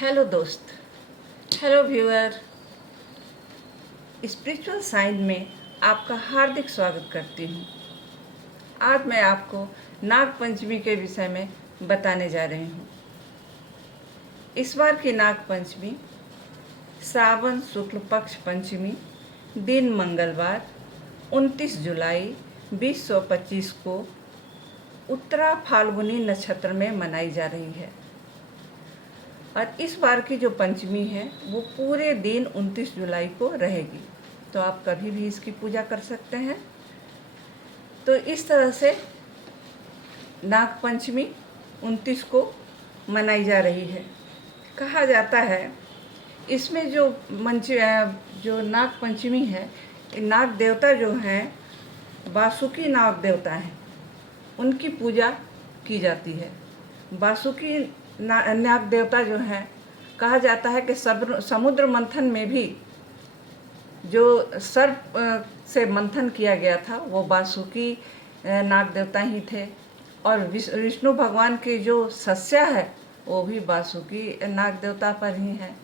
Hello दोस्त, hello viewer. Spiritual science में आपका हार्दिक स्वागत करती हूँ। आज मैं आपको नाग पंचमी के विषय में बताने जा रही हूँ। इस बार की नाग पंचमी सावन शुक्ल पक्ष पंचमी, दिन मंगलवार 29 जुलाई 2025 को उत्तरा फाल्गुनी नक्षत्र में मनाई जा रही है। और इस बार की जो पंचमी है वो पूरे दिन 29 जुलाई को रहेगी, तो आप कभी भी इसकी पूजा कर सकते हैं। तो इस तरह से नाग पंचमी 29 को मनाई जा रही है। कहा जाता है इसमें जो नाग पंचमी है, नाग देवता जो हैं वासुकी नाग देवता हैं, उनकी पूजा की जाती है। वासुकी नाग देवता जो हैं, कहा जाता है कि समुद्र मंथन में भी जो सर्प से मंथन किया गया था वो वासुकी नाग देवता ही थे। और विष्णु भगवान की जो सस्या है वो भी वासुकी नाग देवता पर ही है।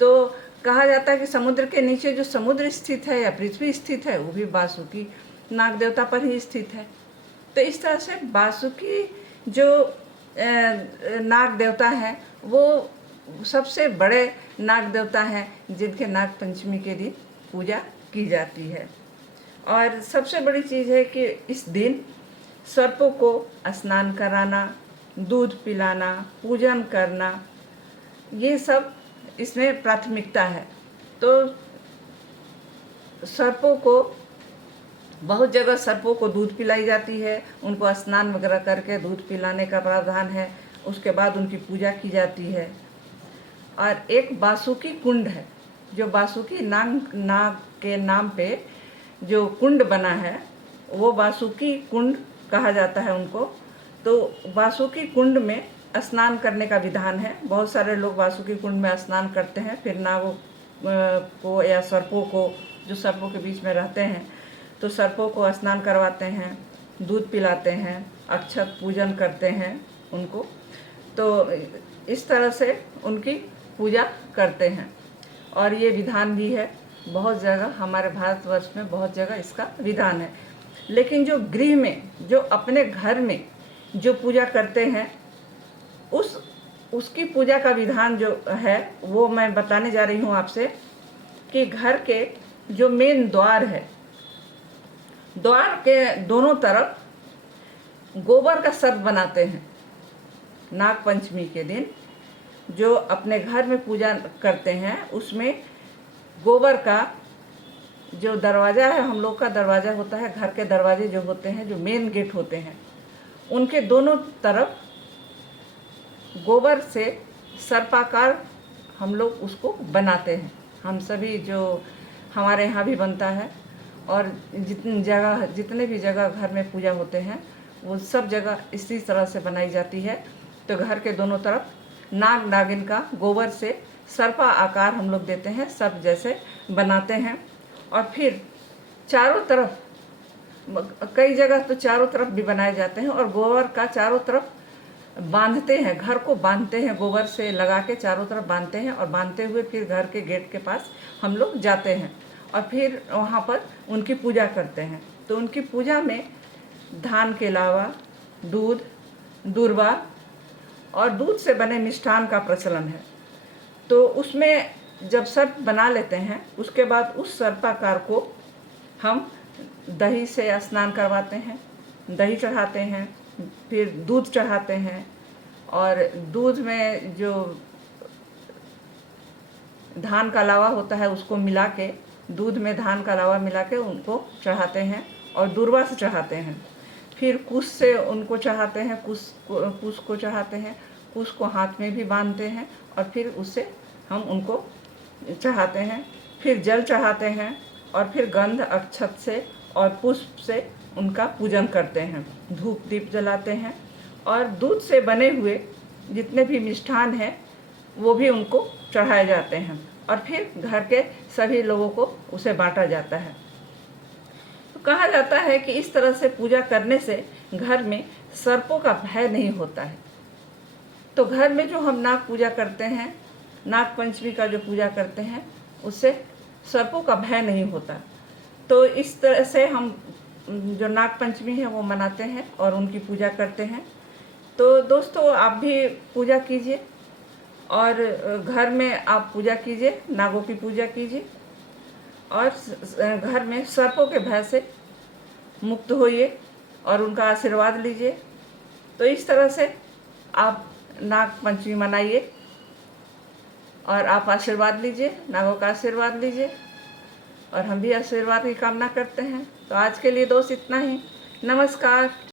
तो कहा जाता है कि समुद्र के नीचे जो समुद्र स्थित है या पृथ्वी स्थित है वो भी वासुकी नाग देवता पर ही स्थित है। तो इस तरह से वासुकी जो नाग देवता हैं वो सबसे बड़े नाग देवता हैं जिनके नाग पंचमी के दिन पूजा की जाती है। और सबसे बड़ी चीज़ है कि इस दिन सर्पों को स्नान कराना, दूध पिलाना, पूजन करना, ये सब इसमें प्राथमिकता है। तो सर्पों को बहुत जगह सर्पों को दूध पिलाई जाती है, उनको स्नान वगैरह करके दूध पिलाने का प्रावधान है। उसके बाद उनकी पूजा की जाती है। और एक वासुकी कुंड है, जो वासुकी नाग के नाम पे जो कुंड बना है वो वासुकी कुंड कहा जाता है उनको। तो वासुकी कुंड में स्नान करने का विधान है। बहुत सारे लोग वासुकी कुंड में स्नान करते हैं। फिर नागों को या सर्पों को, जो सर्पों के बीच में रहते हैं, तो सर्पों को स्नान करवाते हैं, दूध पिलाते हैं, अक्षत पूजन करते हैं उनको। तो इस तरह से उनकी पूजा करते हैं। और ये विधान भी है बहुत जगह, हमारे भारतवर्ष में बहुत जगह इसका विधान है। लेकिन जो गृह में, जो अपने घर में जो पूजा करते हैं, उसकी पूजा का विधान जो है वो मैं बताने जा रही हूँ आपसे। कि घर के जो मेन द्वार है, द्वार के दोनों तरफ गोबर का सर्प बनाते हैं। नाग पंचमी के दिन जो अपने घर में पूजा करते हैं उसमें गोबर का जो दरवाज़ा है, हम लोग का दरवाज़ा होता है, घर के दरवाजे जो होते हैं, जो मेन गेट होते हैं, उनके दोनों तरफ गोबर से सर्पाकार हम लोग उसको बनाते हैं। हम सभी, जो हमारे यहाँ भी बनता है और जितने भी जगह घर में पूजा होते हैं वो सब जगह इसी तरह से बनाई जाती है। तो घर के दोनों तरफ नाग नागिन का गोबर से सर्पा आकार हम लोग देते हैं, सब जैसे बनाते हैं। और फिर चारों तरफ, कई जगह तो चारों तरफ भी बनाए जाते हैं, और गोबर का चारों तरफ बांधते हैं, घर को बांधते हैं, गोबर से लगा के चारों तरफ बांधते हैं। और बांधते हुए फिर घर के गेट के पास हम लोग जाते हैं और फिर वहाँ पर उनकी पूजा करते हैं। तो उनकी पूजा में धान के अलावा दूध, दूर्वा और दूध से बने मिष्ठान का प्रचलन है। तो उसमें जब सर्प बना लेते हैं उसके बाद उस सर्पाकार को हम दही से स्नान करवाते हैं, दही चढ़ाते हैं, फिर दूध चढ़ाते हैं। और दूध में जो धान का लावा होता है उसको मिला के, दूध में धान का लावा मिला के उनको चढ़ाते हैं और दूर्वा से चढ़ाते हैं। फिर कुश से उनको चढ़ाते हैं, कुश को चढ़ाते हैं, कुश को हाथ में भी बांधते हैं और फिर उससे हम उनको चढ़ाते हैं। फिर जल चढ़ाते हैं और फिर गंध, अक्षत से और पुष्प से उनका पूजन करते हैं, धूप दीप जलाते हैं। और दूध से बने हुए जितने भी मिष्ठान हैं वो भी उनको चढ़ाए जाते हैं और फिर घर के सभी लोगों को उसे बांटा जाता है। तो कहा जाता है कि इस तरह से पूजा करने से घर में सर्पों का भय नहीं होता है। तो घर में जो हम नाग पूजा करते हैं नाग पंचमी का जो पूजा करते हैं उससे सर्पों का भय नहीं होता। तो इस तरह से हम जो नाग पंचमी है वो मनाते हैं और उनकी पूजा करते हैं। तो दोस्तों, आप भी पूजा कीजिए और घर में आप पूजा कीजिए, नागों की पूजा कीजिए और घर में सर्पों के भय से मुक्त होइए और उनका आशीर्वाद लीजिए। तो इस तरह से आप नाग पंचमी मनाइए और आप आशीर्वाद लीजिए, नागों का आशीर्वाद लीजिए और हम भी आशीर्वाद की कामना करते हैं। तो आज के लिए दोस्त इतना ही। नमस्कार।